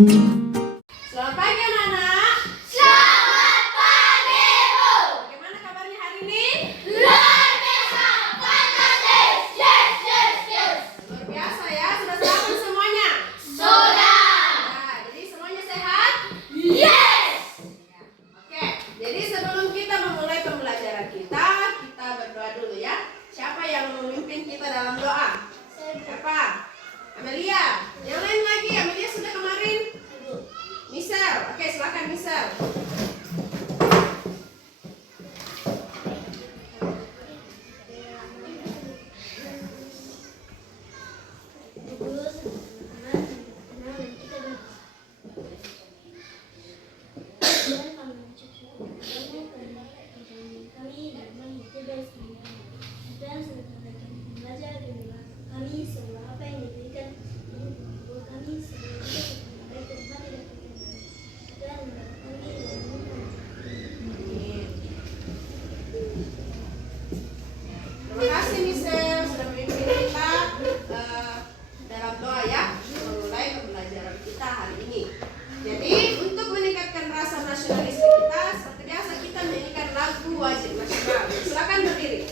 Selamat pagi anak-anak. Selamat pagi, Bu. Bagaimana kabarnya hari ini? Luar biasa, fantastis. Yes. Luar biasa ya. Sudah sarapan semuanya? Sudah. Nah, jadi semuanya sehat? Yes. Oke. Jadi sebelum kita memulai pembelajaran kita berdoa dulu ya. Siapa yang memimpin kita dalam doa? Siapa? Amelia. Yang lain lagi. Amelia sudah kemarin. Misal. Oke, silakan Misal. Kami semua apa yang diberikan kami semua baik dan tidak dan kami Terima kasih Michelle sudah memimpin kita dalam doa ya, memulai pembelajaran kita hari ini. Jadi untuk meningkatkan rasa nasionalisme kita, seperti biasa kita menyanyikan lagu wajib nasional. Silakan berdiri.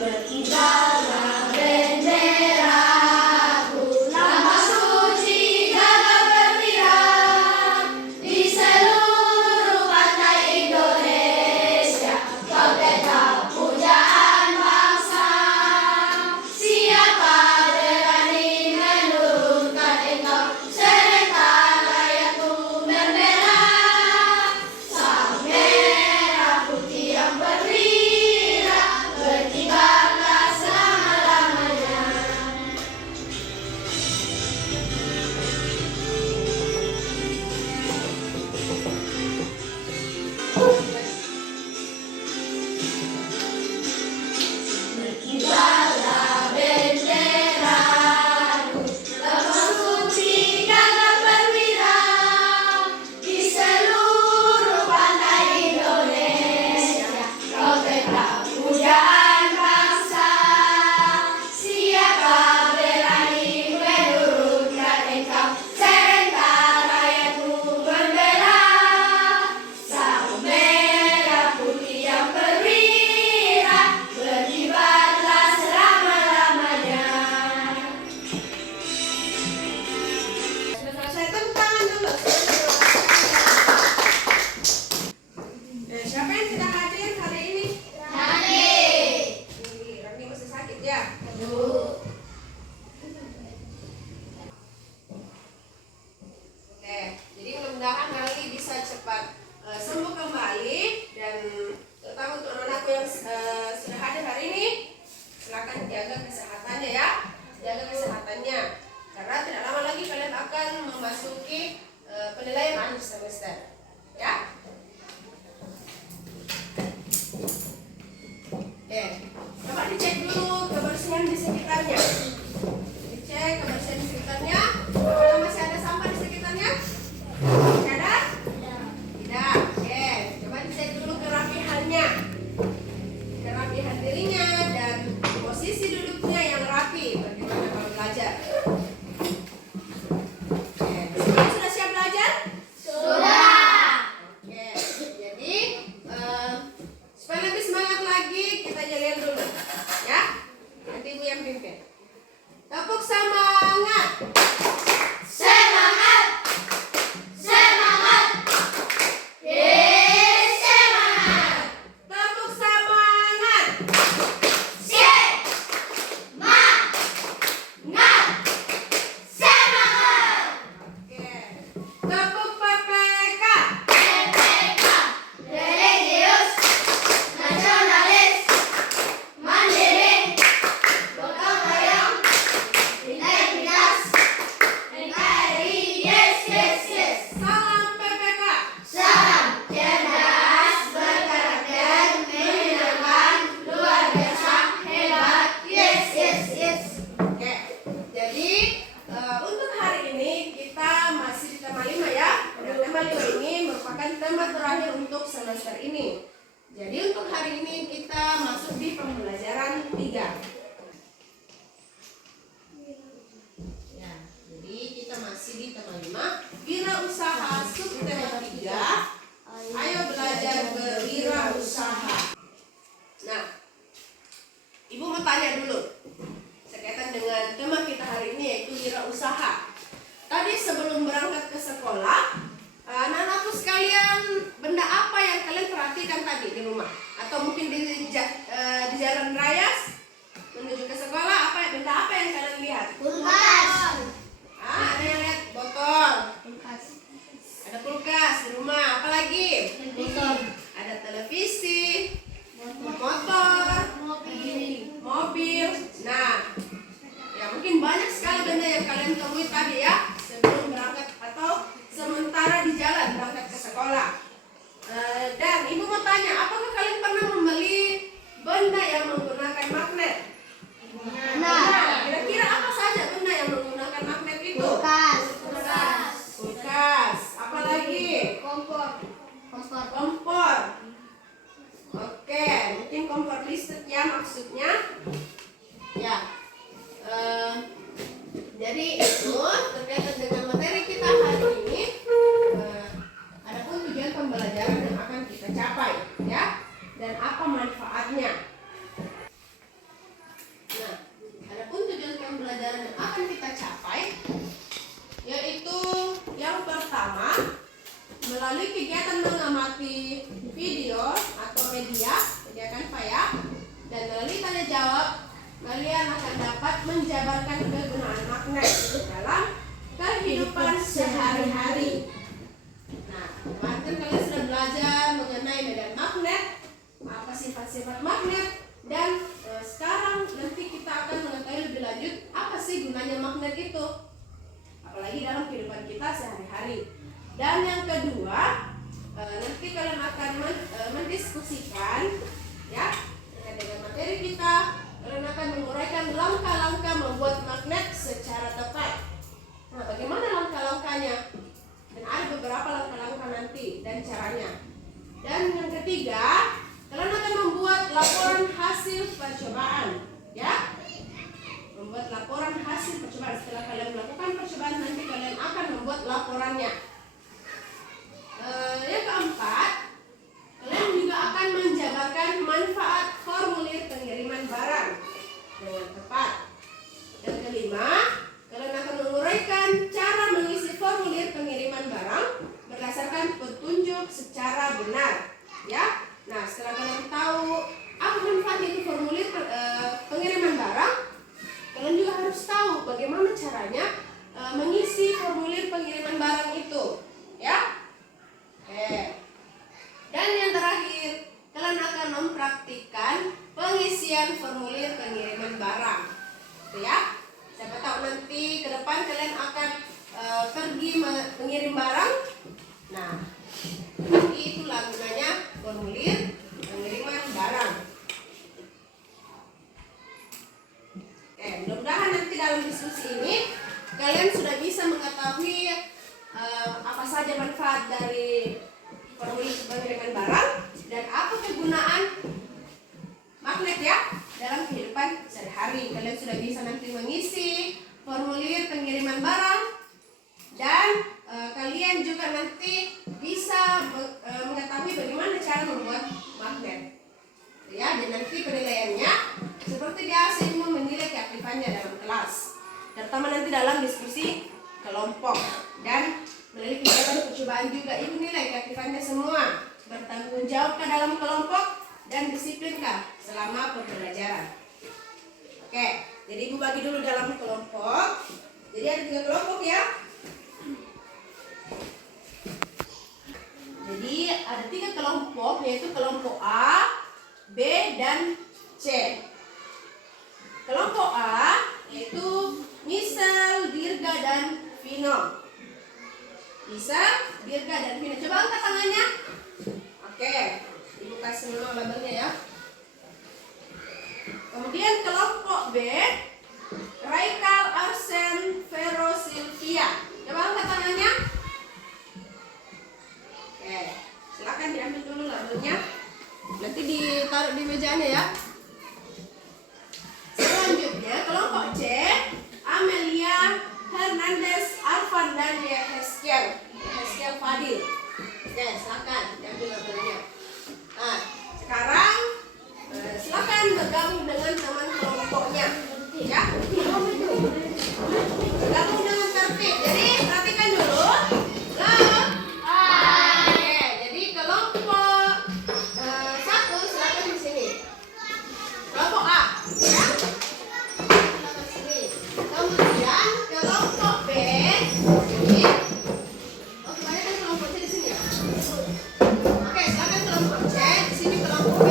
Berkibarlah benderaku, lambang suci gagah berkibar di seluruh pantai Indonesia. Kau tetap pujaan bangsa. Siapa berani menurunkan engkau? Serentak rakyatku membelah. Sang merah putih yang berkibar, berkibarlah selama-lamanya. Berkibarlah benderaku, lambang suci gagah berkibar di seluruh pantai Indonesia. Kau tetap pujaan bangsa. Siapa berani menurunkan engkau? Serentak rakyatku membela. Sang merah putih yang berkibar, berkibarlah selama-lamanya. Sudah selesai, tepuk tangan dulu. Siapa yang tidak hadir hari ini? Rani masih sakit ya? Oke, jadi mudah-mudahan Nali bisa cepat sembuh kembali, dan terutama untuk anak-anakku yang sudah hadir hari ini, silakan jaga kesehatannya ya, jaga kesehatannya, karena tidak lama lagi kalian akan memasuki penilaian akhir semester, ya. Oke, coba dicek dulu kebersihan di sekitarnya. Dicek kebersihan di sekitarnya. Apakah masih ada sampah di sekitarnya? Masih ada? Tidak. Oke, coba dicek dulu kerapihannya. Kerapihan dirinya dan posisi duduknya yang rapi. Bagaimana kalau belajar? Oke, semuanya sudah siap belajar? Sudah. Oke, jadi supaya lebih semangat lagi, kita jalan dulu, ya. Nanti ibu yang pimpin. Tepuk semangat. Semangat. Semangat. Semangat. Tepuk semangat. Semangat. Semangat. Oke. Tepuk PPK. PPK, religius, nasionalis, mandiri, gotong royong, integritas, NKRI. Yes. Salam PPK. Salam cerdas, berkarakter, menyenangkan, luar biasa, hebat. Yes. Oke. Jadi untuk hari ini semester ini. Jadi untuk hari ini kita masuk di pembelajaran 3. Ya, jadi kita masih di tema 5, wirausaha subtema 3. Ayo belajar berwirausaha. Nah, Ibu mau tanya dulu berkaitan dengan tema kita hari ini, yaitu wirausaha. Tadi sebelum berangkat ke sekolah, anak-anakku sekalian, benda apa yang kalian perhatikan tadi di rumah? Atau mungkin di jalan raya menuju ke sekolah, benda apa yang kalian lihat? Kulkas. Ada yang lihat botol, Kulkas. ada kulkas di rumah, apa lagi? Motor. Ada televisi, motor, mobil. Nah, ya mungkin banyak sekali benda yang kalian temui tadi ya sebelum berangkat atau sementara di jalan berangkat ke sekolah. Dan Ibu mau tanya, apakah kalian pernah membeli benda yang menggunakan magnet? Nah, kira-kira apa saja benda yang menggunakan magnet itu? Kulkas. Kulkas. Apa lagi? Kompor. Kompor. Oke, mungkin kompor listrik ya maksudnya. Ya. Jadi itu terkait dengan materi kita hari ini. Adapun tujuan pembelajaran yang akan kita capai, ya, dan apa manfaatnya. Nah, adapun tujuan pembelajaran yang akan kita capai, yaitu yang pertama, melalui kegiatan mengamati video atau media Pak ya, dan melalui tanya jawab, kalian akan dapat menjabarkan kegunaan magnet dalam kehidupan sehari-hari. Nah, kemarin kan kalian sudah belajar mengenai medan magnet, apa sifat-sifat magnet, dan sekarang nanti kita akan mengetahui lebih lanjut apa sih gunanya magnet itu, apalagi dalam kehidupan kita sehari-hari. Dan yang kedua, nanti kalian akan mendiskusikan ya terkait dengan materi kita. Kalian akan menguraikan langkah-langkah membuat magnet secara tepat. Nah, bagaimana langkah-langkahnya? Dan ada beberapa langkah-langkah nanti dan caranya. Dan yang ketiga, kalian akan membuat laporan hasil percobaan, ya. Membuat laporan hasil percobaan. Setelah kalian melakukan percobaan, nanti kalian akan membuat laporannya. Yang keempat, kalian juga akan menjabarkan manfaat formulir pengiriman barang dengan tepat. Yang kelima, kalian akan menguraikan cara mengisi formulir pengiriman barang berdasarkan petunjuk secara benar, ya. Nah, setelah kalian tahu apa manfaat itu formulir pengiriman barang, kalian juga harus tahu bagaimana caranya mengisi formulir pengiriman barang itu, ya. Oke. Dan yang terakhir, kalian akan mempraktikkan pengisian formulir pengiriman barang, gitu ya. Siapa tahu nanti ke depan kalian akan pergi mengirim barang. Nah, jadi itulah gunanya formulir pengiriman barang. Oke, mudah-mudahan nanti dalam diskusi ini kalian sudah bisa mengetahui apa saja manfaat dari formulir pengiriman barang dan apa kegunaan magnet ya dalam kehidupan sehari-hari. Kalian sudah bisa nanti mengisi formulir pengiriman barang dan kalian juga nanti bisa mengetahui bagaimana cara membuat magnet, ya. Dan nanti penilaiannya seperti biasa, Ibu menilai keaktifannya dalam kelas, terutama nanti dalam diskusi kelompok. Dan melalui kegiatan percobaan juga Ibu nilai keaktifannya semua, bertanggung jawabkah dalam kelompok dan disiplinkah selama pembelajaran. Oke, jadi Ibu bagi dulu dalam kelompok. Jadi ada 3 kelompok ya. Jadi ada 3 kelompok, yaitu kelompok A, B, dan C. Kelompok A yaitu Misal, Dirga, dan Vino. Bisa, Dirga, dan Vino. Coba angkat tangannya. Oke, Ibu kasih nama labelnya ya. Kemudian kelompok B, Raikal, Arsen, Vero, Sylvia. Coba angkat tangannya. Oke, silakan diambil dulu labelnya. kerjaannya ya. Selanjutnya kelompok C, Amelia, Hernandez, Arfan dan Yeheskel Fadil. Oke, silakan diambil gambarnya. Nah, sekarang silakan bergabung dengan teman kelompoknya, ya. Bergabung dengan tertib. Jadi perhatikan dulu. Oke, jadi kelompok 1 silakan di sini. Kelompok A, ya. Silakan sini. Kemudian kelompok B sini. Oh, kebanyakan kelompok C di sini ya. Oke, silakan kelompok C di sini kelompok B.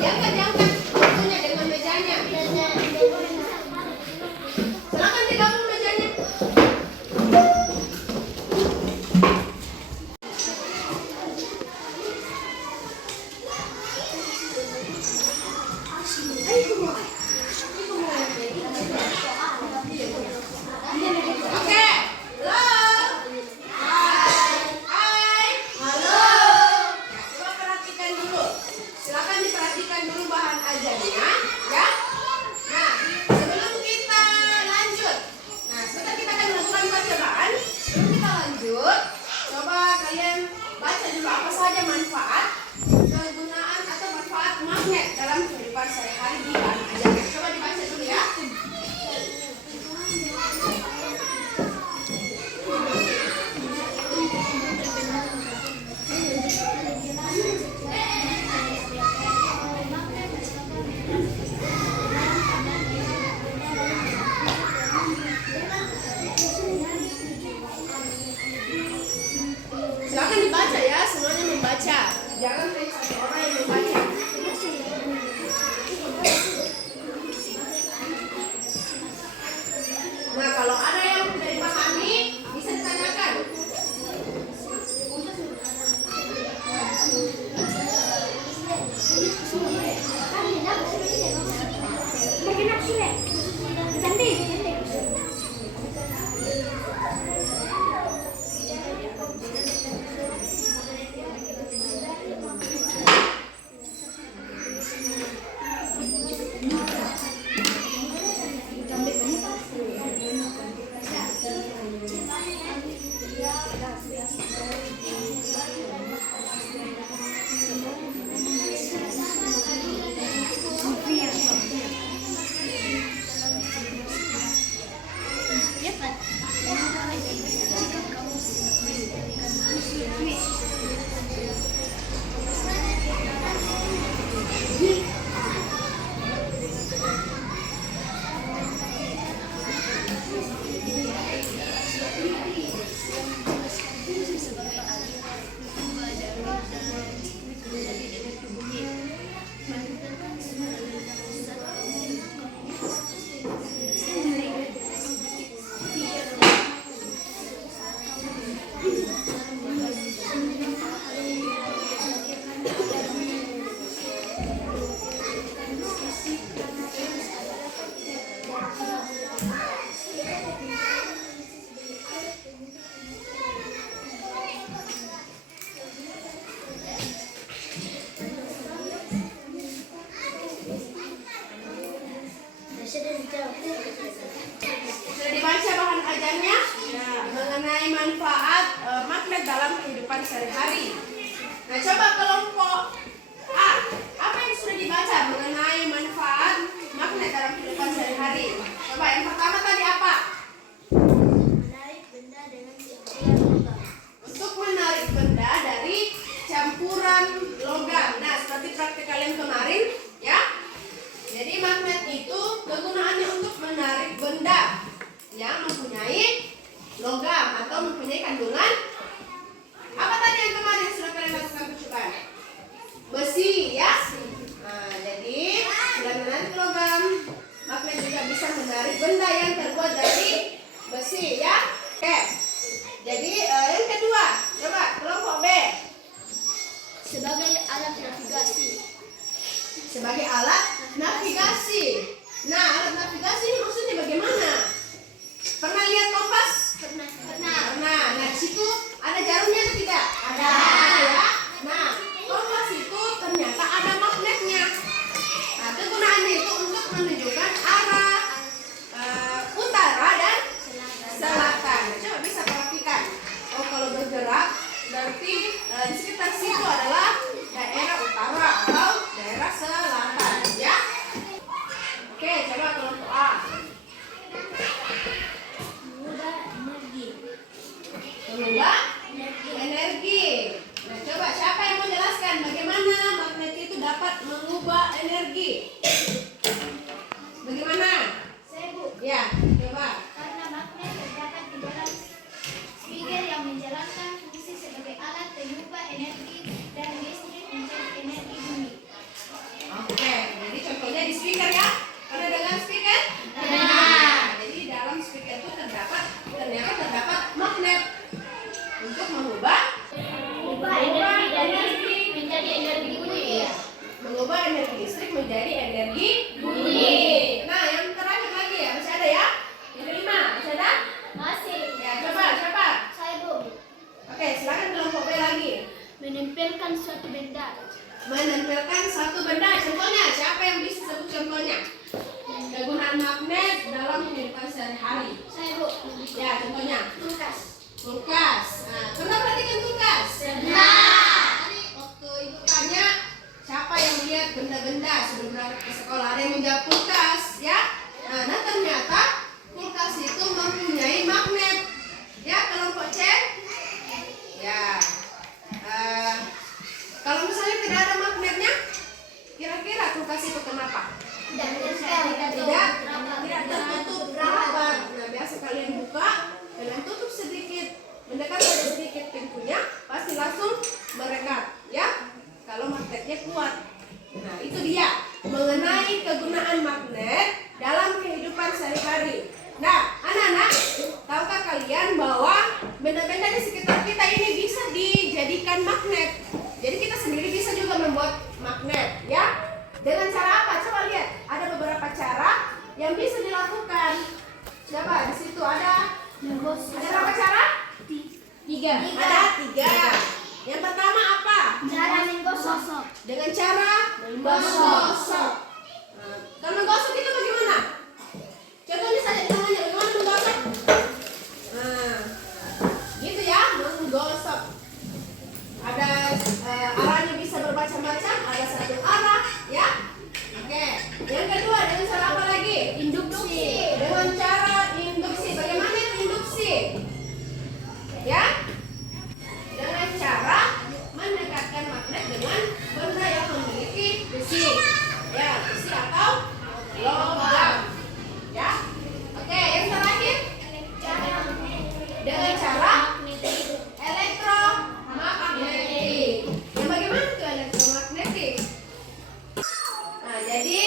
Diangkat bukunya dengan mejanya. Silakan digabung mejanya. Oke, halo. Coba perhatikan dulu. Silakan diperhatikan dulu bahan ajarnya, ya. Nah, sebelum kita lanjut, sebentar kita akan melakukan percobaan. Sebelum kita lanjut, coba kalian baca dulu apa saja manfaat, kegunaan atau manfaat magnet dalam kehidupan sehari-hari di bahan ajarnya. Coba dibaca dulu ya. Silakan dibaca ya, semuanya membaca. Jangan hanya satu orang yang membaca. Nah, kalau ada yang tidak dipahami, bisa ditanyakan. Sudah dibaca bahan ajarnya mengenai manfaat magnet dalam kehidupan sehari-hari. Nah, coba kelompok A, apa yang sudah dibaca mengenai manfaat magnet dalam kehidupan sehari-hari? Coba yang pertama tadi apa? Menarik benda dengan campuran logam. Untuk menarik benda dari campuran logam. Nah, seperti praktik kalian kemarin, ya. Jadi magnet itu kegunaannya untuk menarik benda yang mempunyai logam atau mempunyai kandungan apa tadi yang kemarin sudah kalian lakukan percobaan? Besi, ya. Nah, jadi sudah menarik logam, magnet juga bisa menarik benda yang terbuat dari besi, ya. Oke. Jadi yang kedua, coba kelompok B. Sebagai alat navigasi. Sebagai alat navigasi. Ya, contohnya Kulkas. kulkas. Nah, pernah perhatikan kulkas? Pernah. Tadi waktu ibu tanya siapa yang melihat benda-benda sebelum berangkat ke sekolah, ada yang menjawab kulkas, ya. Nah, ternyata kulkas itu mempunyai magnet. Ya, kelompok C. Ya. Kalau misalnya tidak ada magnetnya, kira-kira kulkas itu kenapa? Tidak tertutup rapat. Nah, biasa kalian buka, kalian tutup sedikit, mendekat pada sedikit pintunya, pasti langsung merekat, ya. Kalau magnetnya kuat. Nah, itu dia mengenai kegunaan magnet dalam kehidupan sehari-hari. Nah, anak-anak, tahukah kalian bahwa benda-benda di sekitar kita ini bisa dijadikan magnet? Jadi kita sendiri bisa juga membuat magnet, ya. Dengan cara apa? Coba lihat. Ada beberapa cara yang bisa dilakukan. Coba di situ ada berapa cara? 3. Ada 3. Yang pertama apa? Cara menggosok. Dengan cara menggosok. Nah, kalau menggosok itu bagaimana? Contohnya saja di tangannya, bagaimana menggosok? Nah, gitu ya, menggosok. Ada arahnya bisa bermacam-macam, ada satu arah, ya. Oke. Yang kedua, dengan cara apa lagi? Induksi. Dengan cara induksi. Bagaimana itu induksi? Ya. Dengan cara mendekatkan magnet dengan benda yang memiliki besi. Ya, besi atau logam. Ya. Oke, yang terakhir dengan cara elektromagnetik. Yang bagaimana itu elektromagnetik? Nah, jadi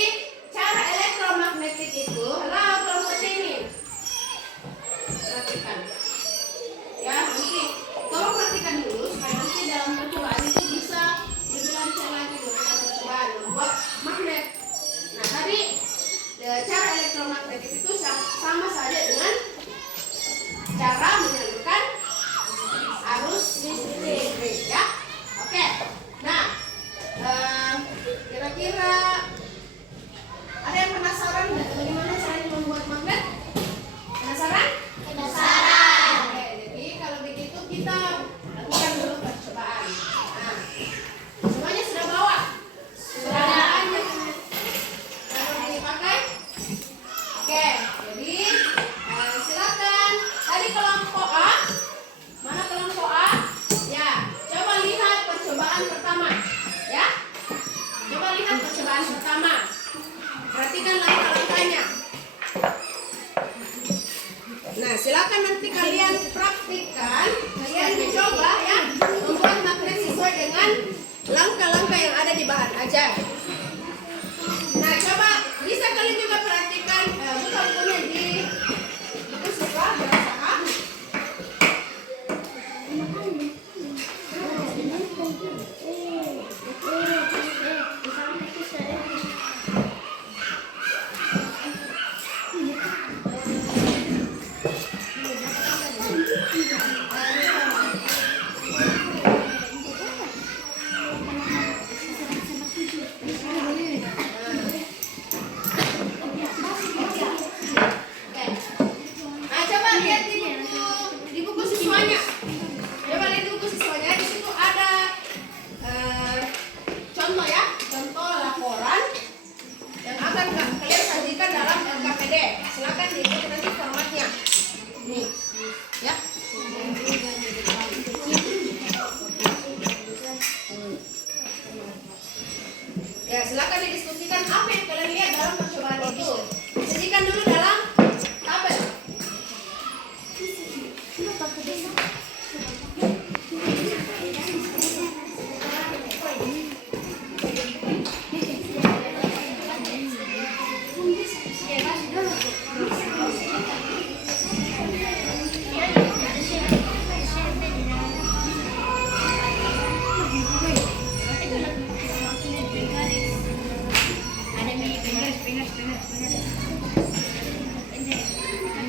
cara elektromagnetik itu, halo kelompok sini. Perhatikan. Ya, nanti tolong perhatikan dulu supaya nanti dalam percobaan itu bisa lebih lancar lagi dalam percobaan membuat magnet. Nah, tadi cara elektromagnetik itu sama saja dengan cara menyalurkan arus listrik, ya. Oke. Nah, kira-kira ada yang penasaran nggak bagaimana caranya membuat magnet? Penasaran? Penasaran. Oke, jadi kalau begitu kita lakukan dulu percobaan. Nah, semuanya sudah bawa? Sudah ada kalau dipakai? Oke, jadi silakan. Tadi kelompok A, mana kelompok A? Ya, coba lihat percobaan pertama. Ya, coba lihat percobaan pertama. Perhatikan langkah-langkahnya. Nah, silakan nanti kalian praktikkan, kalian mencoba ya membuat magnet sesuai dengan langkah-langkah yang ada di bahan ajar. Nah, coba bisa kalian juga perhatikan buka bukunya di buku siswa berusaha. Nah, coba lihat di buku siswanya. Coba lihat di buku siswanya. Di situ ada contoh ya, contoh laporan yang akan kalian sajikan dalam LKPD. Silakan diikuti nanti formatnya. Nih, ya. Ya, silakan didiskusikan apa yang kalian lihat dalam percobaan itu. Sajikan dulu dalam tabel.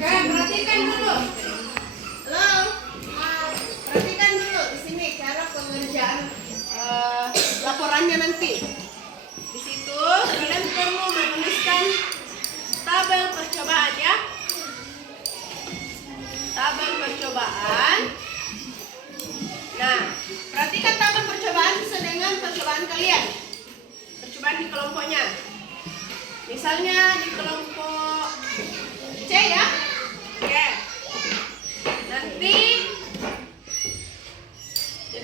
Oke, perhatikan dulu. Halo. Perhatikan dulu di sini cara pengerjaan laporannya nanti. Di situ kalian perlu menuliskan tabel percobaan ya. tabel percobaan. Nah, perhatikan tabel percobaan sesuai dengan percobaan kalian. Percobaan di kelompoknya. Misalnya di kelompok C ya. Oke.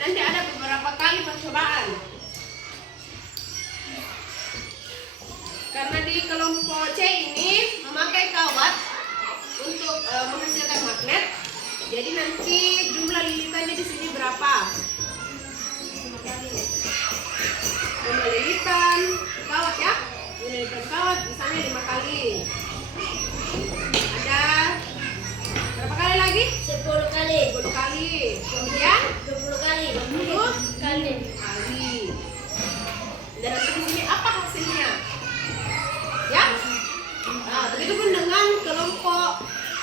Nanti ada beberapa kali percobaan. Karena di kelompok C ini memakai kawat untuk menghasilkan magnet. Jadi nanti jumlah lilitannya di sini berapa? Jumlah lilitan kawat ya. Lilitan kawat misalnya 5 kali. Ada berapa kali lagi? 10 kali. 10 kali. Kemudian 20 kali. 20 kali. kali. Dan nanti di sini apa hasilnya? Ya? Nah, begitu pun dengan kelompok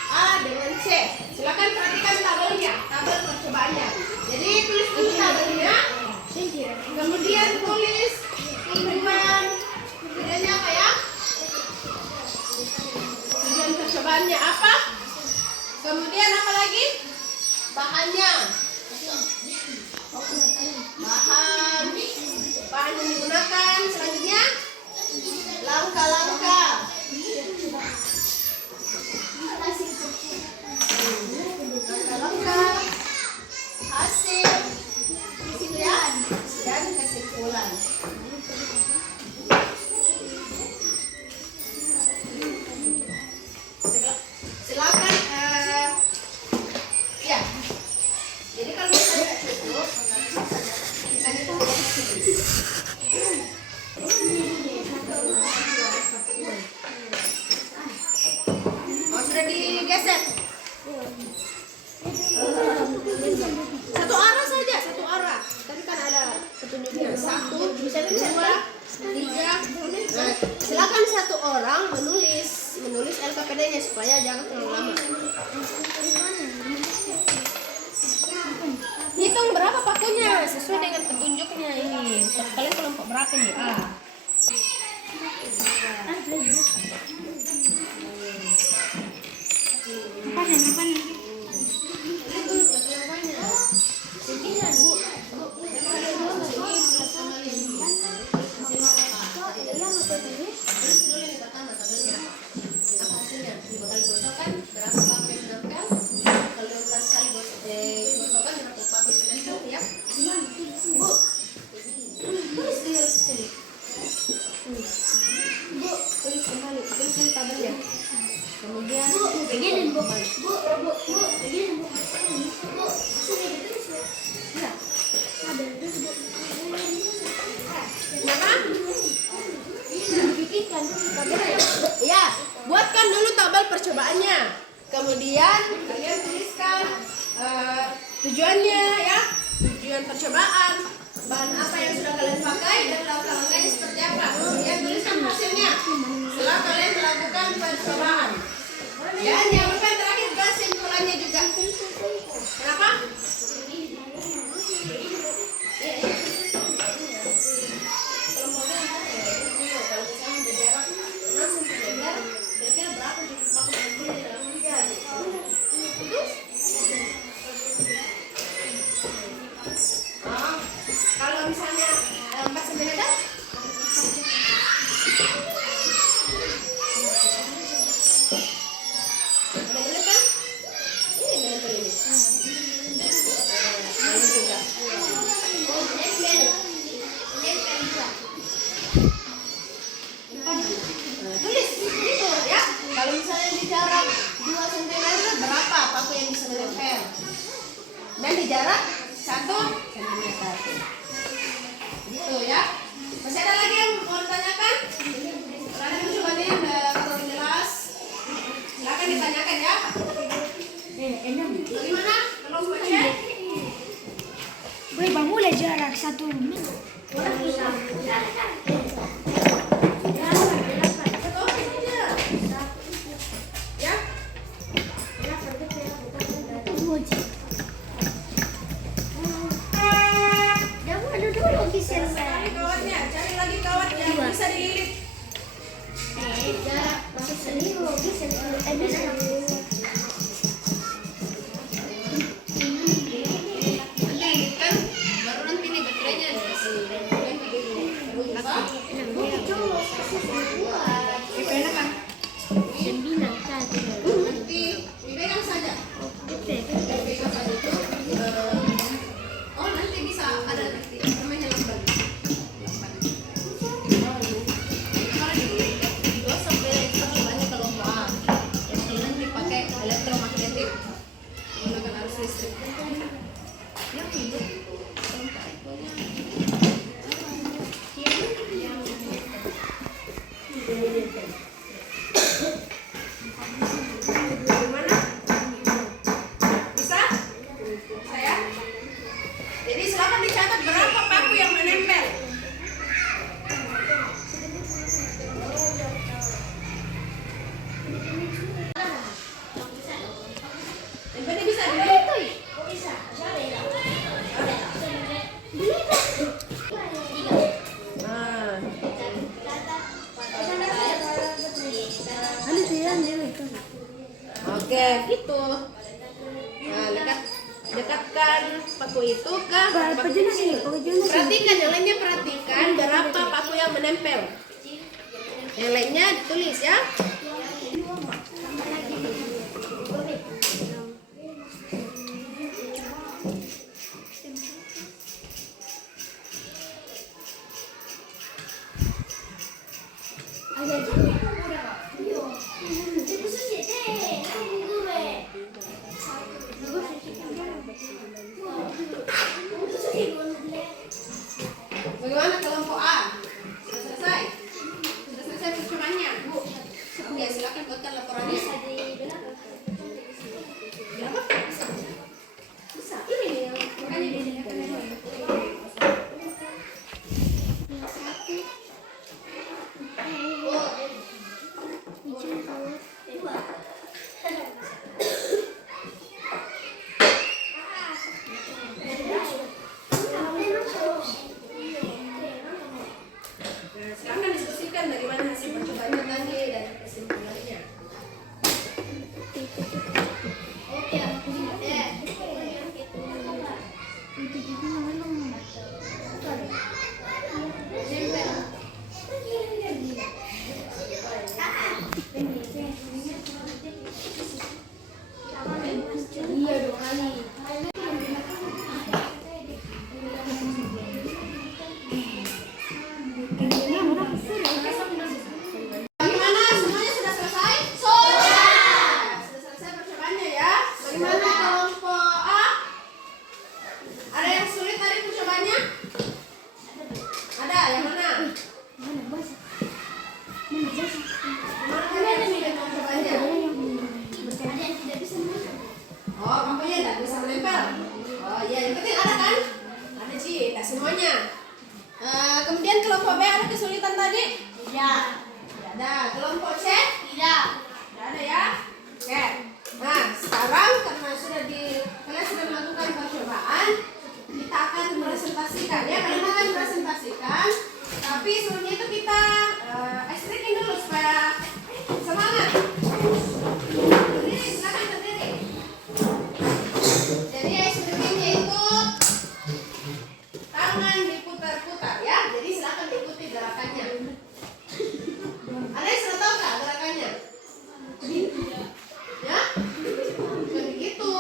A dengan C. Silakan perhatikan tabelnya, tabel percobaannya. Jadi tulis dulu tabelnya, kemudian tulis tujuannya apa ya? Tujuan percobaannya apa? Kemudian apa lagi? Bahannya. Bahan yang digunakan. Selanjutnya langkah-langkah. Langkah-langkah, hasil, kesimpulan, dan kesimpulan. Silakan ya. Jadi kalau misalnya cukup, kita sudah digeser. Satu arah saja, satu arah. Tadi kan ada petunjuknya. 1, 2, 3. Nah, silakan satu orang menulis LKPD-nya supaya jangan terlalu lama. Hitung berapa pakunya sesuai dengan petunjuknya ini. Kalian kelompok berapa nih? Kemudian begini Bu. Begini Bu. Ya, buatkan dulu tabel percobaannya. Kemudian kalian tuliskan tujuannya ya, tujuan percobaan, bahan apa yang sudah kalian pakai dan langkah-langkahnya seperti apa. Kemudian tuliskan hasilnya setelah kalian melakukan percobaan. Dan jangan lupa terakhir kesimpulannya juga. Kenapa? Kalau misalnya 4 cm boleh kan? Ini menempel ini. Ini juga. Tulis itu ya. Kalau misalnya di jarak 2 cm berapa paku yang bisa menempel? Dan di jarak 1 cm. Gitu ya. Masih ada lagi yang mau ditanyakan? Karena percobaannya udah kurang jelas. Silakan ditanyakan ya. Bagaimana? Kalau baca? Boleh bang, mulai jarak 1 minggu. Cari lagi kawat yang bisa dililit. listrik. Yang hidup. Gimana? Bisa? Saya? Jadi silakan dicatat berapa paku yang menempel. Yang penting bisa dilihat. Bisa. Tiga. Nah, oke, gitu. Nah, dekatkan paku itu ke paku ini. Perhatikan, yang lainnya perhatikan berapa paku yang menempel. Yang lainnya ditulis ya. Bagaimana kelompok A? Sudah selesai? Sudah selesai percobanya, Bu? Oke, silakan buatkan laporannya. Berapa? Bisa. Bisa. Ini nih, makanya ini. Nah, silakan diskusikan bagaimana hasil percobaan tadi dan kesimpulannya. Iya, 2 kali. Bagaimana? Semuanya sudah selesai? Sudah selesai percobaannya ya. Bagaimana kelompok A? Ada yang sulit tadi percobaannya? Ada, yang mana? Mana yang sulit percobaannya? Oh, pakunya tidak bisa menempel. Oh iya, yang penting ada kan? Ada sih, tidak semuanya. Kemudian kelompok B ada kesulitan tadi? Tidak. Tidak ada. Kelompok C? Tidak. Tidak ada ya? Oke. Nah, sekarang karena kalian sudah melakukan percobaan, kita akan presentasikan ya. Kalian akan presentasikan. Tapi sebelumnya itu kita ice breaking dulu supaya semangat. Berdiri, silakan berdiri. Jadi ice breakingnya itu tangan diputar-putar ya. Jadi silakan ikuti gerakannya. Ada yang sudah tahu nggak gerakannya? Ya? Bukan begitu.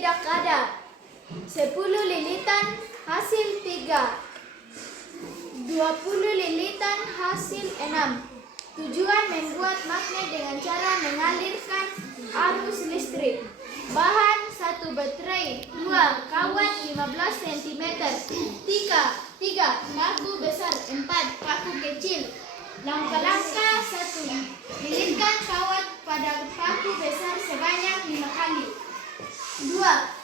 tidak ada. 10 lilitan hasil 3. 20 lilitan hasil 6. Tujuan membuat magnet dengan cara mengalirkan arus listrik. Bahan 1 baterai, 2 kawat 15 cm, 3 paku besar, 4 paku kecil. Langkah-langkah 1. Lilitkan kawat pada paku besar sebanyak 5 kali. 2.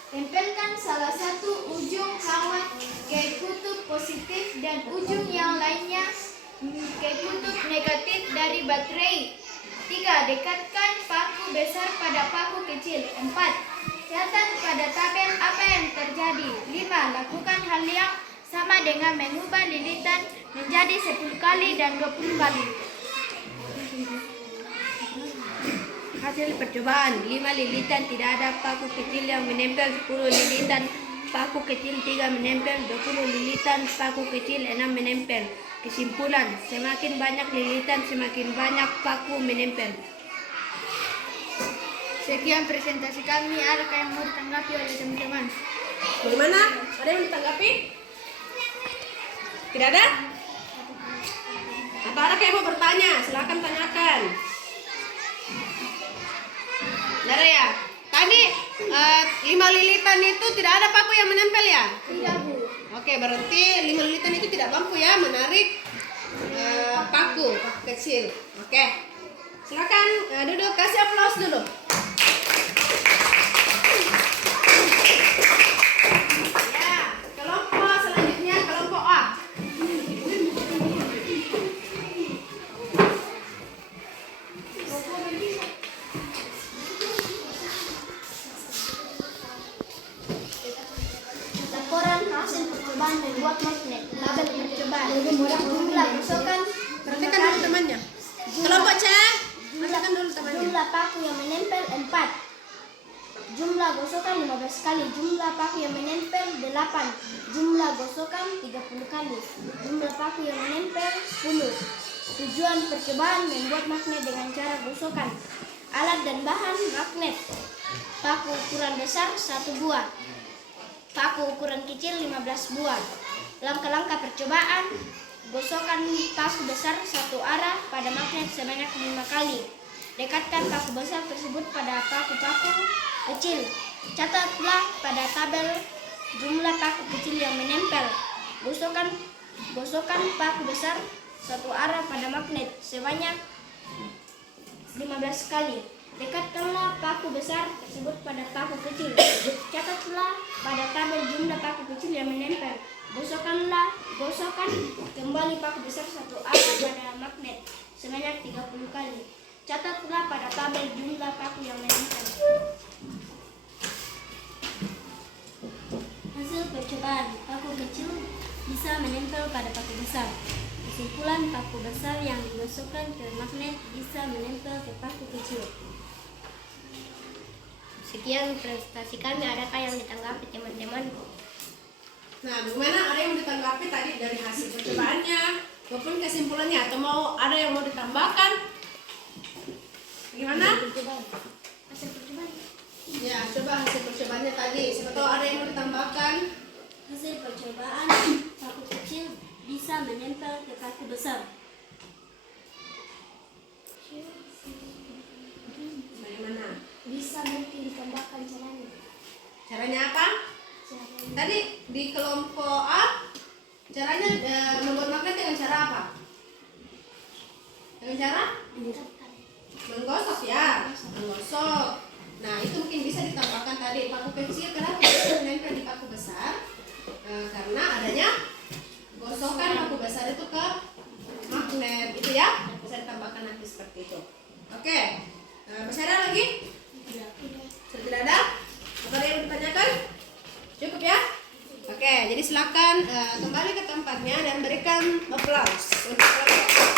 Tempelkan salah satu ujung kawat ke kutub positif dan ujung yang lainnya ke kutub negatif dari baterai. 3. Dekatkan paku besar pada paku kecil. 4. Catat pada tabel apa yang terjadi. 5. Lakukan hal yang sama dengan mengubah lilitan menjadi 10 kali dan 20 kali. Hasil percobaan, 5 lilitan tidak ada paku kecil yang menempel, 10 lilitan paku kecil 3 menempel, 20 lilitan paku kecil 6 menempel. Kesimpulan, semakin banyak lilitan semakin banyak paku menempel. Sekian presentasi kami. Adakah yang mau ditanggapi oleh teman-teman? Bagaimana? Ada yang ditanggapi? Tidak ada? Atau ada yang mau bertanya? Silakan tanyakan. Ada ya? Tadi 5 lilitan itu tidak ada paku yang menempel ya? Tidak, Bu. Oke, berarti 5 lilitan itu tidak mampu ya menarik paku kecil. Oke, silakan duduk, kasih aplaus dulu. Ya, kelompok selanjutnya kelompok A. Laporan hasil percobaan membuat magnet. Tabel percobaan. Jumlah gosokan. Perhatikan dulu temannya. Kelompok C, perhatikan dulu temannya. Jumlah paku yang menempel 4. Jumlah gosokan 15 kali. Jumlah paku yang menempel 8. Jumlah gosokan 30 kali. Jumlah paku yang menempel 10. Tujuan percobaan membuat magnet dengan cara gosokan. Alat dan bahan magnet. Paku ukuran besar 1 buah. Paku ukuran kecil 15 buah. Langkah-langkah percobaan. Gosokkan paku besar satu arah pada magnet sebanyak 5 kali. Dekatkan paku besar tersebut pada paku-paku kecil. Catatlah pada tabel jumlah paku kecil yang menempel. Gosokkan paku besar satu arah pada magnet sebanyak 15 kali. Dekatkanlah paku besar tersebut pada paku kecil. Catatlah pada tabel jumlah paku kecil yang menempel. Gosokkan kembali paku besar satu arah pada magnet sebanyak 30 kali. Catatlah pada tabel jumlah paku yang menempel. Hasil percobaan, paku kecil bisa menempel pada paku besar. Kesimpulan, paku besar yang digosokkan ke magnet bisa menempel ke paku kecil. Sekian presentasi kami. Adakah yang ditanggapi teman-teman? Nah, bagaimana? Ada yang mau ditanggapi tadi dari hasil percobaannya maupun kesimpulannya, atau ada yang mau ditambahkan? Gimana? Hasil percobaan. Ya, coba hasil percobaannya tadi. Siapa tahu ada yang mau ditambahkan? Hasil percobaan, paku kecil bisa menempel ke paku besar. Bagaimana? Bisa mungkin ditambahkan caranya. Caranya apa? Tadi di kelompok A, caranya membuat magnet dengan cara apa? Dengan cara menggosok ya, menggosok. Nah, itu mungkin bisa ditambahkan tadi paku kecil. Kenapa bisa menempel di paku besar? Karena adanya gosokan paku besar itu ke magnet, itu ya. Bisa ditambahkan nanti seperti itu. Oke, masih ada lagi? Tidak ada? Apa ada yang ditanyakan? Cukup ya? Oke, jadi silakan kembali ke tempatnya dan berikan aplaus untuk kelompok.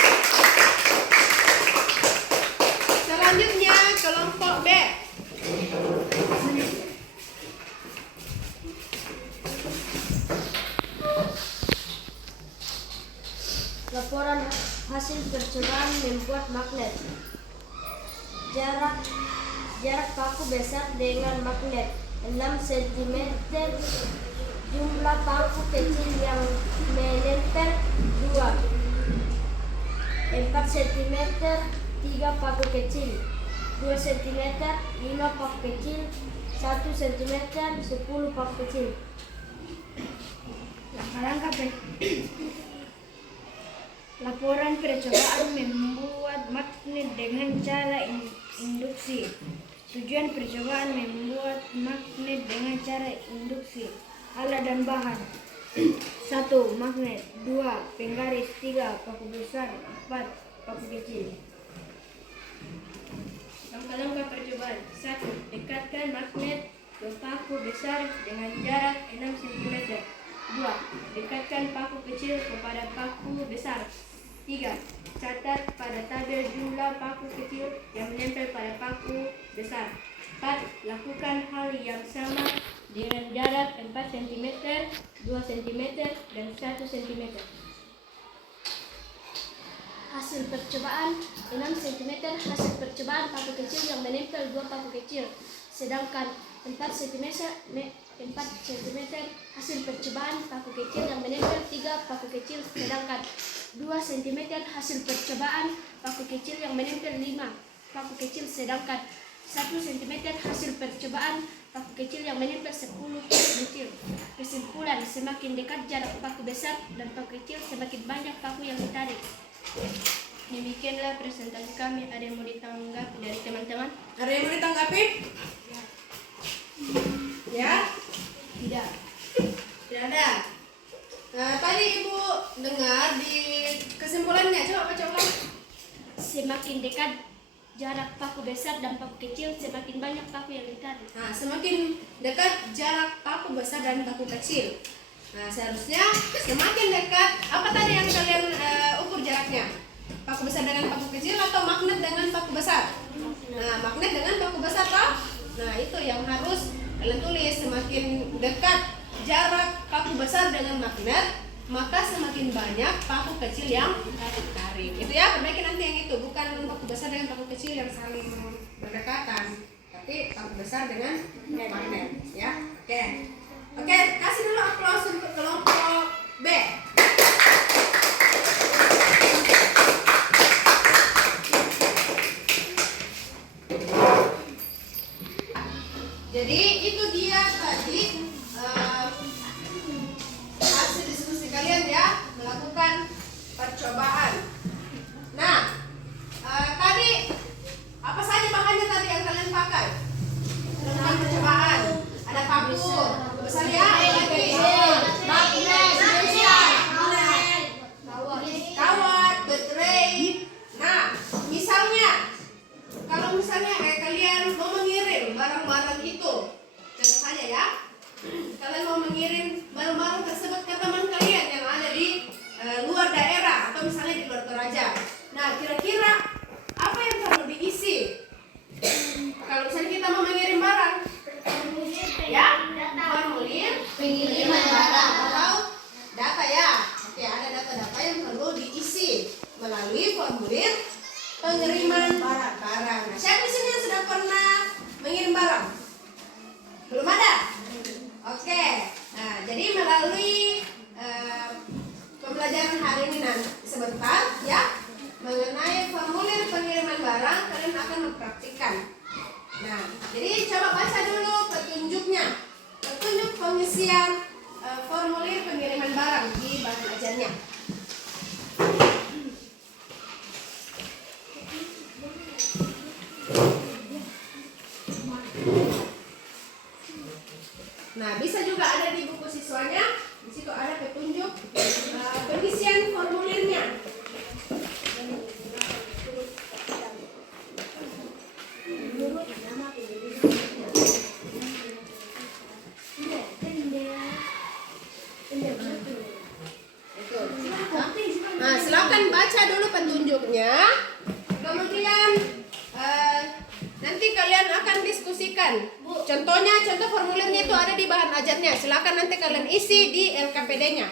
Selanjutnya kelompok B. Laporan hasil percobaan membuat magnet. Jarak paku besar dengan magnet. 6 cm. Jumlah paku kecil yang menempel 2. 4 cm 3 paku kecil. 2 cm 5 paku kecil. 1 cm 10 paku kecil. Langkah-langkah laporan percobaan membuat magnet dengan cara induksi. Tujuan percobaan membuat magnet dengan cara induksi. Alat dan bahan. 1. Magnet. 2. Penggaris. 3. Paku besar. 4. Paku kecil. Langkah-langkah percobaan. 1. Dekatkan magnet ke paku besar dengan jarak 6 cm. 2. Dekatkan paku kecil kepada paku besar. 3. Catat pada tabel jumlah paku kecil yang menempel pada paku besar. 4. Lakukan hal yang sama dengan jarak 4 cm, 2 cm, dan 1 cm. Hasil percobaan 6 cm. Hasil percobaan paku kecil yang menempel 2 paku kecil, sedangkan 4 cm. Hasil percobaan paku kecil yang menempel 3 paku kecil, sedangkan 2 cm. Hasil percobaan paku kecil yang menempel 5 paku kecil, sedangkan 1 cm. Hasil percobaan paku kecil yang menempel 10 paku kecil. Kesimpulan, semakin dekat jarak paku besar dan paku kecil, semakin banyak paku yang ditarik. Demikianlah presentasi kami. Ada yang mau ditanggapi dari teman-teman? Ada yang mau ditanggapi? Ya? Tidak. Tidak ada. Tadi Ibu dengar di kesimpulannya, coba baca ulang. Semakin dekat jarak paku besar dan paku kecil, semakin banyak paku yang ditarik. Nah, semakin dekat jarak paku besar dan paku kecil. Nah, seharusnya semakin dekat. Apa tadi yang kalian ukur jaraknya? Paku besar dengan paku kecil atau magnet dengan paku besar? Nah, magnet dengan paku besar toh? Nah, itu yang harus kalian tulis. Semakin dekat jarak paku besar dengan magnet, maka semakin banyak paku kecil yang ditarik. Itu ya, perbaiki nanti yang itu. Bukan paku besar dengan paku kecil yang saling berdekatan, tapi paku besar dengan magnet. Ya, oke. Oke, kasih dulu aplaus untuk kelompok B. Jadi itu dia tadi hasil diskusi kalian ya, melakukan percobaan. Nah, tadi apa saja bahannya tadi yang kalian pakai? Melakukan percobaan. Ada paku besar ya, lagi kawat, baterai. Nah, misalnya kalian mau mengirim barang-barang itu, contoh saja ya, kalian mau mengirim barang-barang tersebut ke teman kalian yang ada di luar daerah atau misalnya di luar Toraja. Nah, kira-kira apa yang perlu diisi? Kalau misalnya kita mau mengirim barang, ya, formulir pengiriman barang atau data ya. Oke, ada data-data yang perlu diisi melalui formulir pengiriman barang. Nah, siapa di sini yang sudah pernah mengirim barang? Belum ada? Oke. Nah, jadi melalui pembelajaran hari ini nanti sebentar ya, mengenai formulir pengiriman barang, kalian akan mempraktikkan. Nah, jadi coba baca dulu petunjuknya. Petunjuk pengisian formulir pengiriman barang di bahan ajarnya. Nah, bisa juga ada di buku siswanya. Di situ ada petunjuk pengisian formulirnya. Nah, silakan baca dulu petunjuknya. Kemudian nanti kalian akan diskusikan. Contohnya, contoh formulirnya itu ada di bahan ajarnya. Silakan nanti kalian isi di LKPD-nya.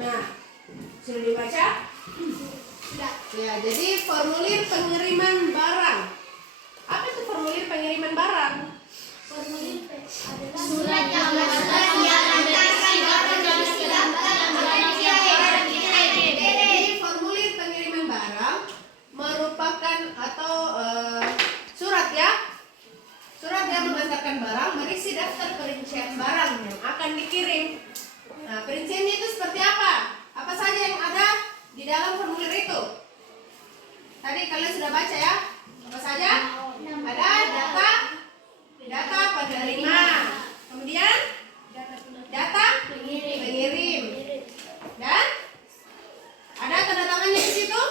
Nah, sudah dibaca? Sudah. Ya, jadi formulir pengiriman barang. Apa itu formulir pengiriman barang? Formulir adalah Surat yang Jadi formulir pengiriman barang merupakan atau surat ya. Surat yang mengantarkan barang berisi daftar perincian barang yang akan dikirim. Nah, perinciannya itu seperti apa? Apa saja yang ada di dalam formulir itu? Tadi kalian sudah baca ya? Apa saja? Ada data penerima. Kemudian data pengirim. Dan ada tanda tangannya di situ?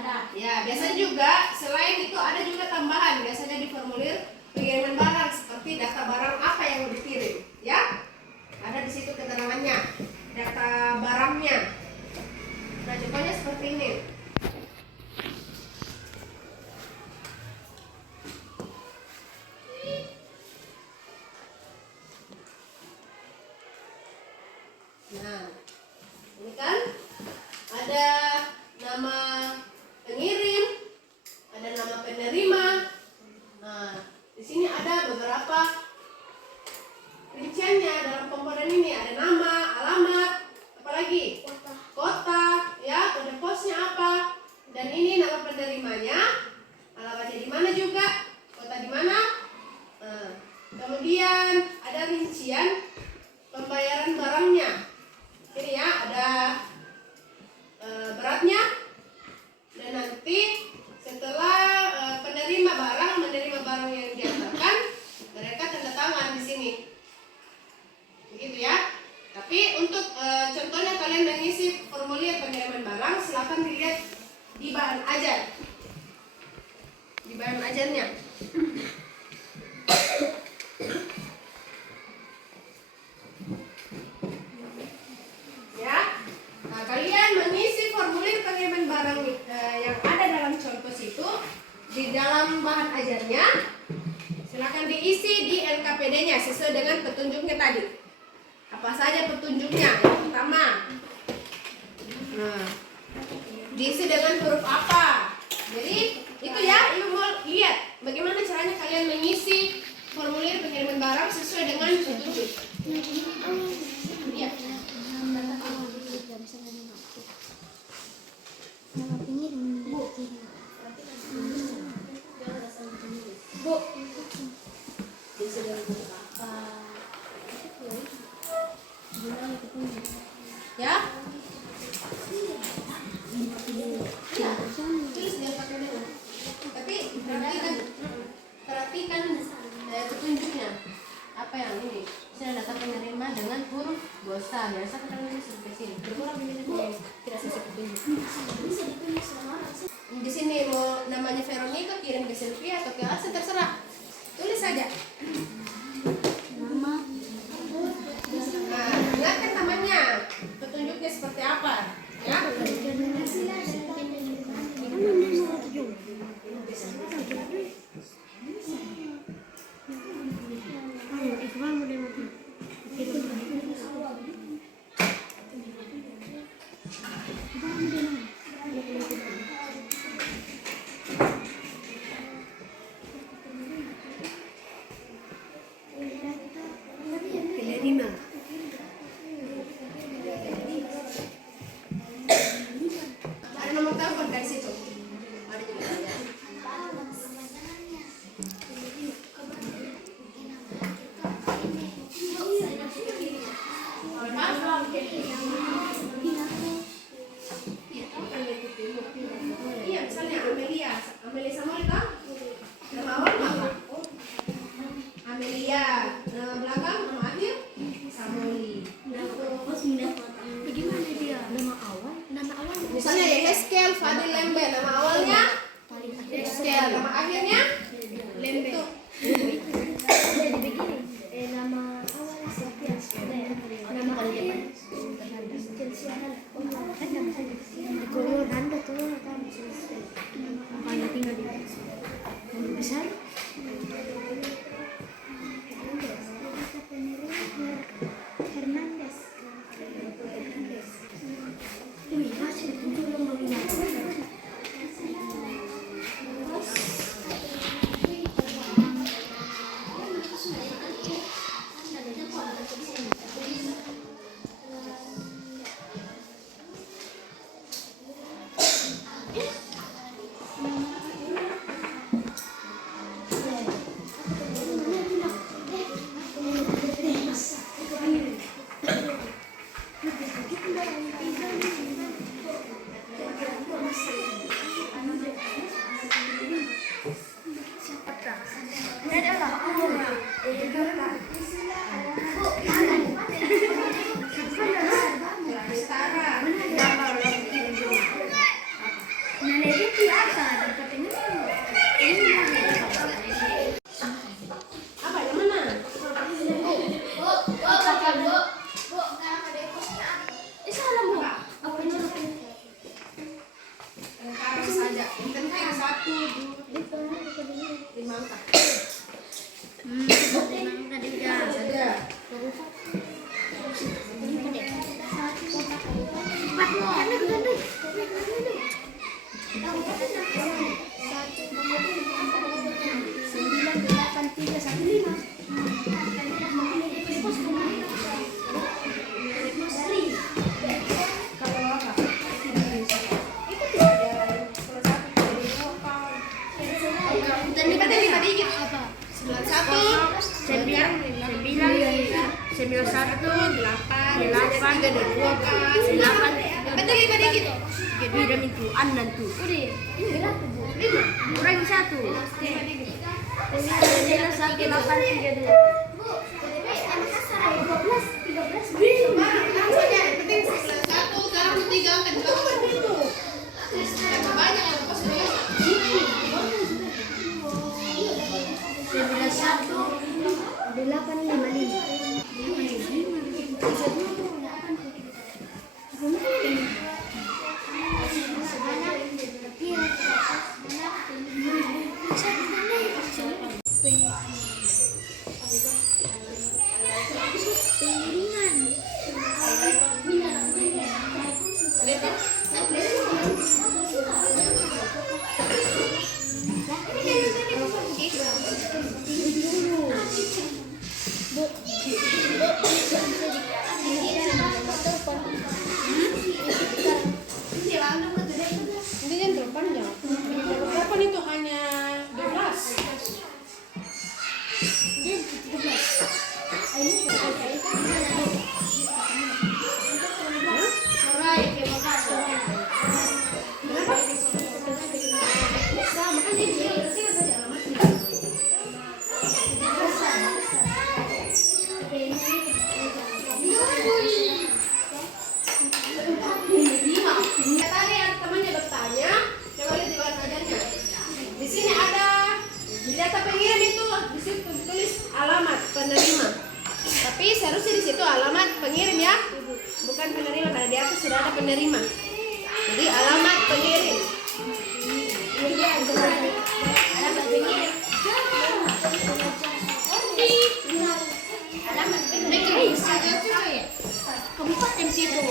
ada. Ya, biasanya juga selain itu ada juga tambahan biasanya di formulir pengiriman barang seperti data barang apa yang mau dikirim, ya. Ada di situ keterangannya, data barangnya. Nah, contohnya seperti ini. Nah, ini kan ada nama pengirim, ada nama penerima. Nah, di sini ada beberapa rinciannya dalam komponen ini. Ada nama, alamat, apalagi kota, ya, kode posnya apa, dan ini nama penerimanya, alamatnya di mana juga, kota di mana. Nah, kemudian ada rincian pembayaran barangnya. Ini ya, ada beratnya, dan nanti setelah penerima barang menerima barang yang diantarkan, mereka tanda tangan di sini, begitu ya. Tapi untuk contohnya kalian mengisi formulir pengiriman barang, silakan dilihat di bahan ajar, di bahan ajarnya. Ya, nah, kalian mengisi formulir pengiriman barang yang ada dalam contoh situ di dalam bahan ajarnya. Silakan diisi di LKPD-nya sesuai dengan petunjuknya tadi. Apa saja petunjuknya? Yang pertama, nah, diisi dengan huruf apa? Jadi itu ya, ibu mau lihat bagaimana caranya kalian mengisi formulir pengiriman barang sesuai dengan petunjuk. Ya. Bu, ya? Ya, tulis dia pakai dengan. Tapi perhatikan petunjuknya. Apa yang ini? Saya data penerima dengan huruf bosa. Biasa kita nulis seperti sini. Berkurang ini tidak sesuai petunjuk. Di sini mau namanya Veronica, kirim ke Sylvia atau ke Asa, terserah. Tulis saja. Nah, ingatkan temannya petunjuknya seperti apa, ya? Penerima. Ada nomor telepon dari situ. Ada juga ya. Iya, misalnya Amelia Samuel kan? Nama awal apa? Amelia. Nama belakang, nama akhir Samueli. Bagaimana dia? Nama awal? Nama awal. Misalnya ya Eskel Fadil Lembe, nama awalnya Eskel, nama akhirnya Lembe. Jadi begini. Nama awal Sofia. Nama akhir tinggal di besar. Hernandez. Penerima. Jadi alamat pengirim. Alamat pengirim. Alamat pengirim. Kabupaten Situ.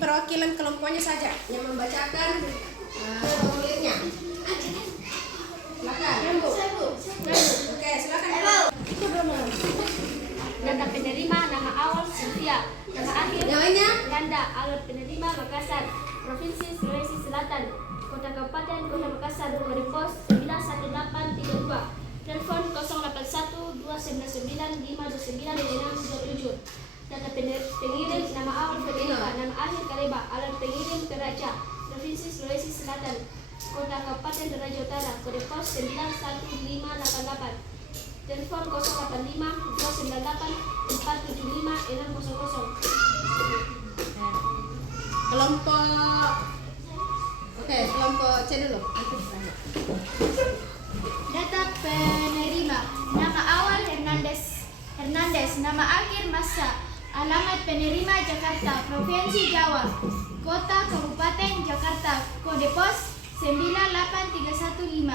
Perwakilan kelompoknya saja yang membacakan formulirnya. Silakan. Oke, silakan. Data penerima nama awal Sylvia, nama akhir Namanya? Ganda. Alamat penerima Makassar, Provinsi Sulawesi Selatan, Kota Kabupaten Kota Makassar, kode pos 91832, telepon 081 299 529 627. Data pengirim nama awal Federica, nama akhir Kaleba. Alamat pengirim Peraca, Provinsi Sulawesi Selatan, Kota Kabupaten Toraja Utara, kode pos 91588, telepon 085 298 475 600. Kelompok C dulu. Data penerima nama awal Hernandez, nama akhir Massa. Alamat penerima Jakarta, Provinsi Jawa, Kota Kabupaten Jakarta, kode pos 98315,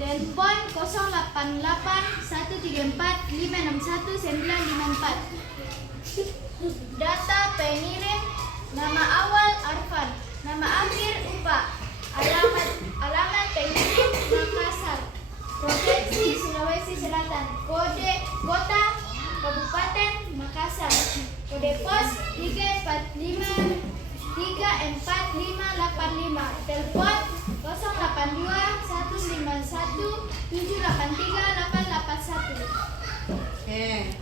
telepon 088 134 561 954. Data pengirim nama awal Arfan, nama akhir Upa. Alamat pengirim Makassar, Provinsi Sulawesi Selatan, Kota Kabupaten Makassar, kode pos 345 34585, telepon 082 151 783 881. Oke.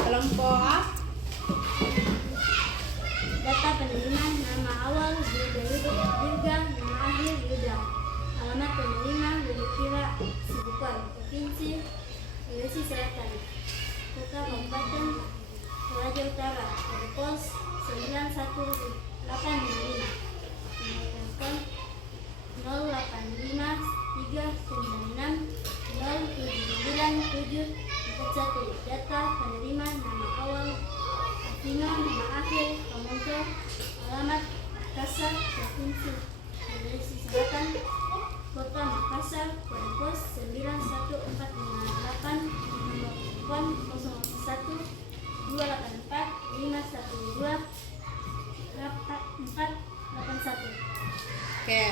Kelompok A. Data penerimaan nama awal Dirga, nama akhir Yuda. Alamat penerima Widikira Sibukan, Provinsi Sulawesi Selatan. Kota Kabupaten Toraja Utara. Kode pos 91855. Telepon 085396079741. Data penerima nama awal Artino, nama akhir Kamonto. Alamat Makassar, Provinsi Sulawesi Selatan. Kota Makassar. Kode pos 91458. Nomor telepon 012-512-481. Oke.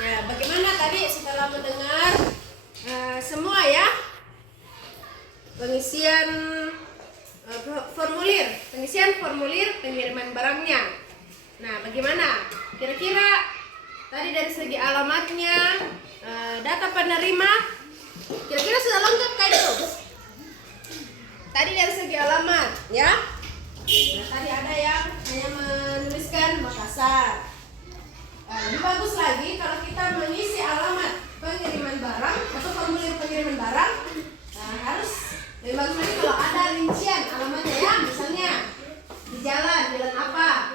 Nah, bagaimana tadi setelah mendengar semua ya pengisian formulir pengiriman barangnya. Nah, bagaimana? Kira-kira tadi dari segi alamatnya, data penerima, kira-kira sudah lengkap kah itu? Tadi dari segi alamat, ya. Nah, tadi ada yang hanya menuliskan Makassar. Lebih bagus lagi kalau kita mengisi alamat pengiriman barang atau formulir pengiriman barang, harus lebih bagus lagi kalau ada rincian alamatnya ya, misalnya di jalan apa,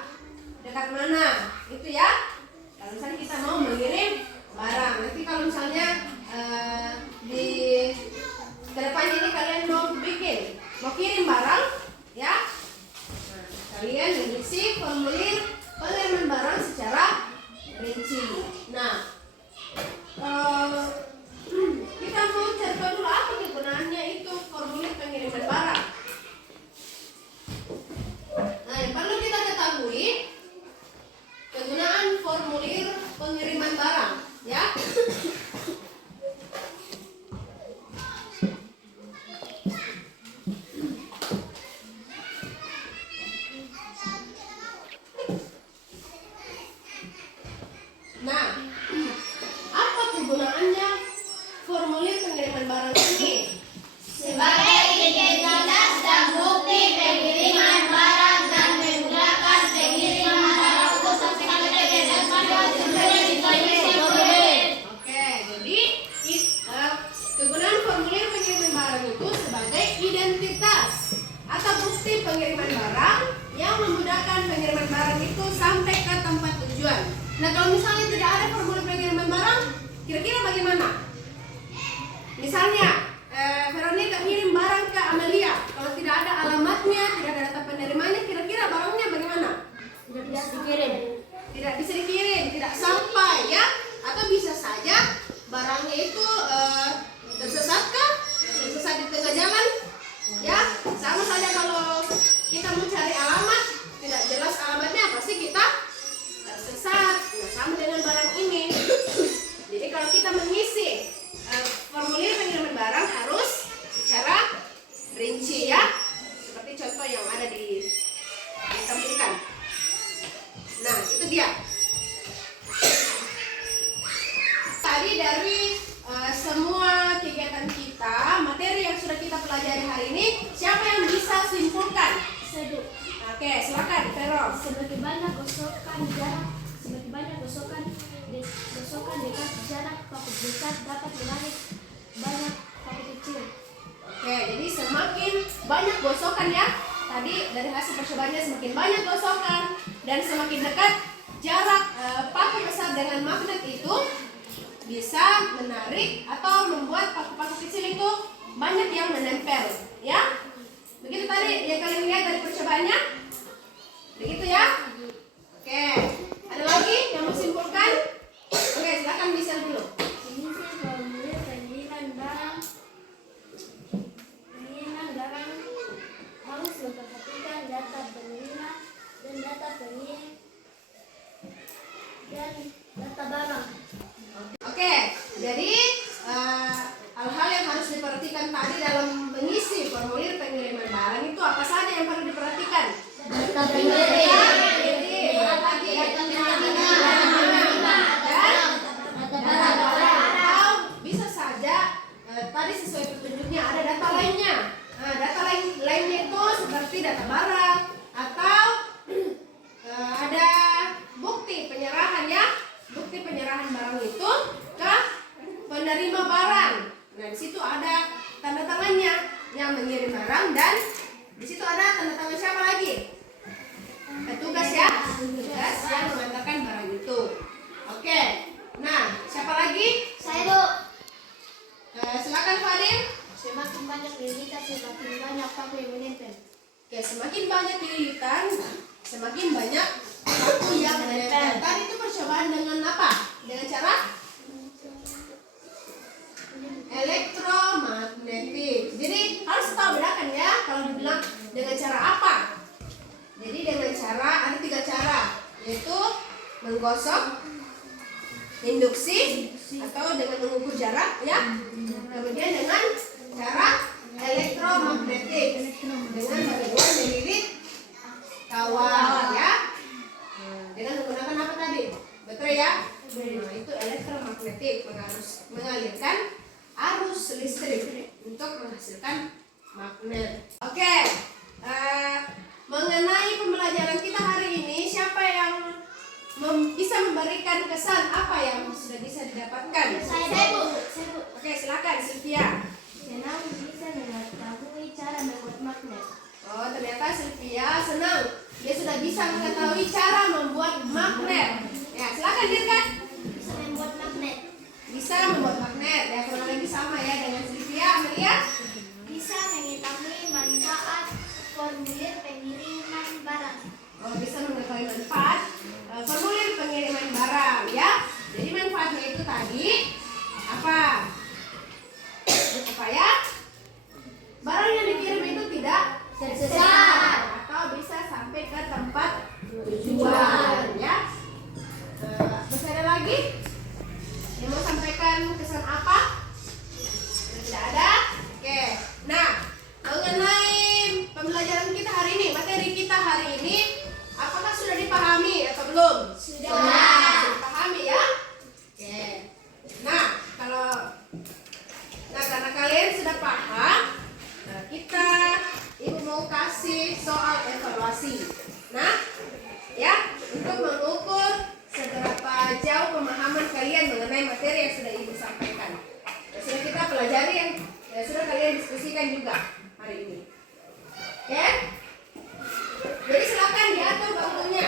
dekat mana, itu ya. Kalau misalnya kita mau mengirim barang, nanti kalau misalnya di kedepan ini kalian mau kirim barang, ya, kalian mengisi formulir pengiriman barang secara rinci. Nah, kita mau cari tahu dulu apa kegunaannya itu formulir pengiriman barang. Nah, yang perlu kita ketahui kegunaan formulir pengiriman barang, ya. Nah, apa kegunaannya formulir pengiriman barang ini? Sebagai identitas dan bukti pengiriman barang dan memudahkan pengiriman barang khusus Oke, jadi kegunaan formulir pengiriman barang itu sebagai identitas atau bukti pengiriman barang yang memudahkan pengiriman barang itu sampai ke tempat tujuan. Nah, kalau misalnya tidak ada formulir pengiriman barang, kira-kira bagaimana? Misalnya, Veronica kirim barang ke Amelia, kalau tidak ada alamatnya, tidak ada data penerimanya, kira-kira barangnya bagaimana? Tidak bisa dikirim. Tidak bisa dikirim, tidak sampai ya, atau bisa saja barangnya itu tersesat di tengah jalan, ya. Sama saja kalau kita mencari alamat, tidak jelas alamatnya, pasti kita tersesat. Nah, sama dengan barang ini. Jadi kalau kita mengisi formulir pengiriman barang harus secara rinci ya, seperti contoh yang ada ditampilkan. Nah, itu dia. Tadi dari semua kegiatan kita, materi yang sudah kita pelajari hari ini, siapa yang bisa simpulkan? Seduh. Oke, silakan, Vero. Semakin banyak gosokan jarak, dekat jarak, paku besar dapat menarik banyak paku kecil. Oke, jadi semakin banyak gosokan ya. Tadi dari hasil percobaannya semakin banyak gosokan dan semakin dekat jarak paku besar dengan magnet itu bisa menarik atau membuat paku-paku kecil itu banyak yang menempel, ya. Begitu tadi yang kalian lihat dari percobaannya. Begitu ya. Oke, ada lagi yang mau simpulkan? Oke, silakan bisa dulu. Mengisi formulir pengiriman barang harus memperhatikan data penerima dan data pengirim dan data barang. Oke, jadi hal-hal yang harus diperhatikan tadi dalam mengisi formulir pengiriman barang itu apa saja yang perlu diperhatikan? Data pengirim. Atau bisa saja tadi sesuai petunjuknya ada data lainnya dan di situ ada tanda tangan siapa lagi? Petugas ya, petugas yang mengantarkan barang itu. Oke, nah siapa lagi? Saya Bu. Silakan Fadil. Semakin banyak lilitan, semakin banyak paku yang menempel. Oke, semakin banyak lilitan, semakin banyak paku yang menempel. Tadi itu percobaan dengan apa? Dengan cara elektromagnetik. Jadi harus tahu bedakan ya kalau dibilang dengan cara apa. Jadi dengan cara, ada 3 cara, yaitu menggosok, induksi, atau dengan mengukur jarak ya. Kemudian dengan cara elektromagnetik dengan bantuan melilit kawat ya. Dengan menggunakan apa tadi? Baterai ya. Nah, itu elektromagnetik, mengalirkan arus listrik untuk menghasilkan magnet. Oke, mengenai pembelajaran kita hari ini, siapa yang bisa memberikan kesan apa yang sudah bisa didapatkan? Saya Bu. Oke, silakan Sylvia. Senang bisa mengetahui cara membuat magnet. Oh, ternyata Sylvia senang. Dia sudah bisa mengetahui cara membuat magnet. Ya, silakan Dirga. Bisa membuat magnet. Bisa membuat magnet. Ya, kurang lebih sama ya dengan Sylvia. Amelia? Bisa mengetahui manfaat formulir pengiriman barang. Oh, bisa mengetahui manfaat formulir pengiriman barang ya. Jadi manfaatnya itu tadi apa? Supaya barang yang dikirim itu tidak tersesat atau bisa sampai ke tempat tujuan ya. Masih ada lagi yang mau sampaikan kesan apa? Tidak ada? Oke. Nah, mengenai pembelajaran kita hari ini, materi kita hari ini, apakah sudah dipahami atau belum? Sudah dipahami ya? Oke. Nah, karena kalian sudah paham, Ibu mau kasih soal evaluasi. Nah, ya, untuk mengukur seberapa jauh pemahaman kalian mengenai materi yang sudah Ibu sampaikan. Sudah kita pelajari yang sudah kalian diskusikan juga hari ini. Oke? Jadi silakan diatur waktunya.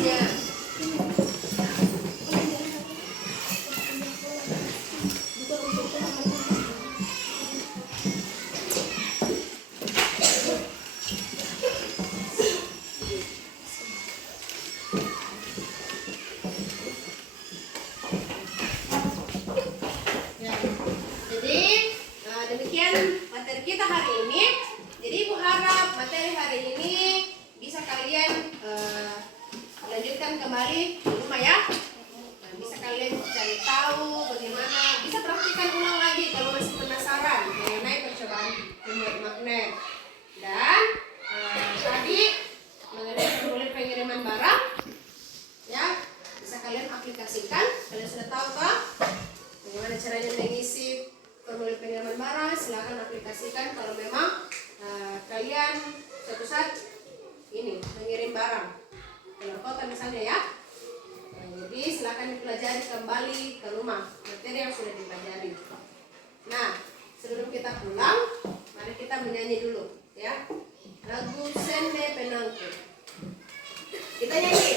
tugasnya. Ya. Jadi demikian materi kita hari ini. Jadi Ibu harap materi hari ini bisa kalian lanjutkan kembali di rumah ya. Nah, bisa kalian cari tahu bagaimana, bisa praktikkan ulang lagi kalau masih penasaran mengenai percobaan membuat magnet. Dan tadi mengenai formulir pengiriman barang, ya bisa kalian aplikasikan. Kalian sudah tahu kah bagaimana caranya mengisi formulir pengiriman barang? Silakan aplikasikan kalau memang kalian suatu saat ini mengirim barang keluar kota misalnya ya. Jadi silakan dipelajari kembali ke rumah materi yang sudah dipelajari. Nah, sebelum kita pulang, mari kita menyanyi dulu ya. Lagu Sende Penangku. Kita nyanyi.